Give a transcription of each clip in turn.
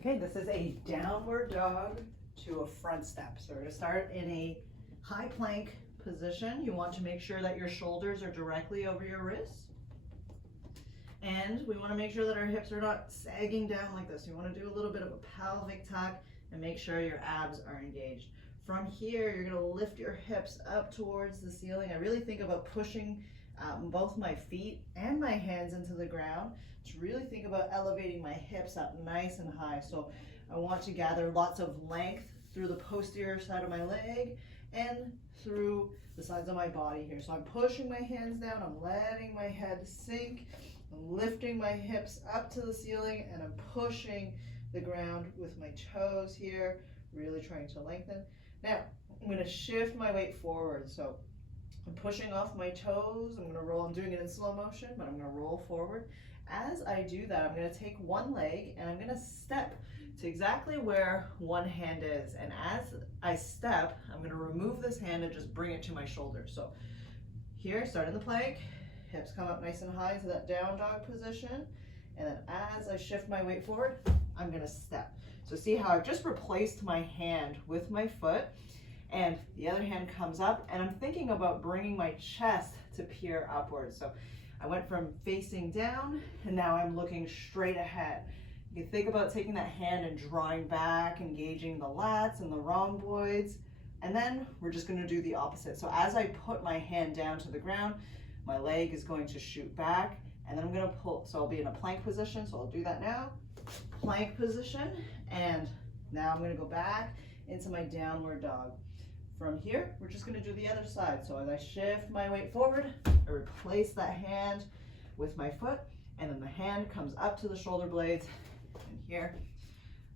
Okay, this is a downward dog to a front step. So we're gonna start in a high plank position. You want to make sure that your shoulders are directly over your wrists. And we wanna make sure that our hips are not sagging down like this. You wanna do a little bit of a pelvic tuck and make sure your abs are engaged. From here, you're gonna lift your hips up towards the ceiling. I really think about pushing both my feet and my hands into the ground to really think about elevating my hips up nice and high. So I want to gather lots of length through the posterior side of my leg and through the sides of my body here. So I'm pushing my hands down, I'm letting my head sink, I'm lifting my hips up to the ceiling, and I'm pushing the ground with my toes here, really trying to lengthen. Now, I'm gonna shift my weight forward. So I'm pushing off my toes, I'm gonna roll, I'm doing it in slow motion, but I'm gonna roll forward. As I do that, I'm gonna take one leg and I'm gonna step to exactly where one hand is. And as I step, I'm gonna remove this hand and just bring it to my shoulder. So here, start in the plank, hips come up nice and high into that down dog position. And then as I shift my weight forward, I'm gonna step. So see how I've just replaced my hand with my foot, and the other hand comes up, and I'm thinking about bringing my chest to peer upwards. So I went from facing down, and now I'm looking straight ahead. You can think about taking that hand and drawing back, engaging the lats and the rhomboids, and then we're just gonna do the opposite. So as I put my hand down to the ground, my leg is going to shoot back, and then I'm gonna pull, so I'll be in a plank position, so I'll do that now. Plank position, and now I'm gonna go back into my downward dog. From here, we're just gonna do the other side. So as I shift my weight forward, I replace that hand with my foot, and then the hand comes up to the shoulder blades. And here,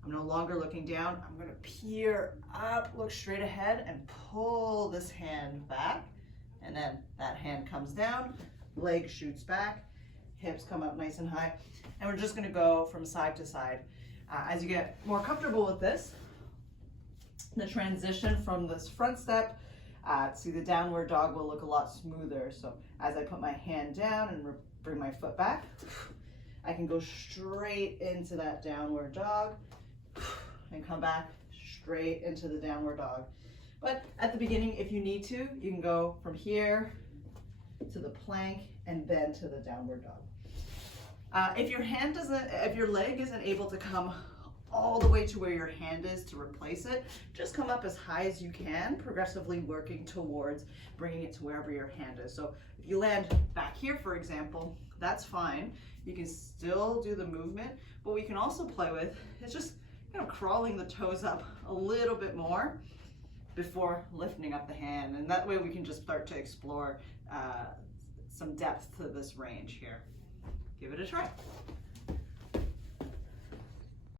I'm no longer looking down. I'm gonna peer up, look straight ahead, and pull this hand back. And then that hand comes down, leg shoots back, hips come up nice and high. And we're just gonna go from side to side. As you get more comfortable with this, the transition from this front step to the downward dog will look a lot smoother. So as I put my hand down and bring my foot back, I can go straight into that downward dog and come back straight into the downward dog. But at the beginning, if you need to, you can go from here to the plank and then to the downward dog. If your leg isn't able to come all the way to where your hand is to replace it, just come up as high as you can, progressively working towards bringing it to wherever your hand is. So if you land back here, for example, that's fine. You can still do the movement, but we can also play with, it's just kind of crawling the toes up a little bit more before lifting up the hand. And that way we can just start to explore some depth to this range here. Give it a try.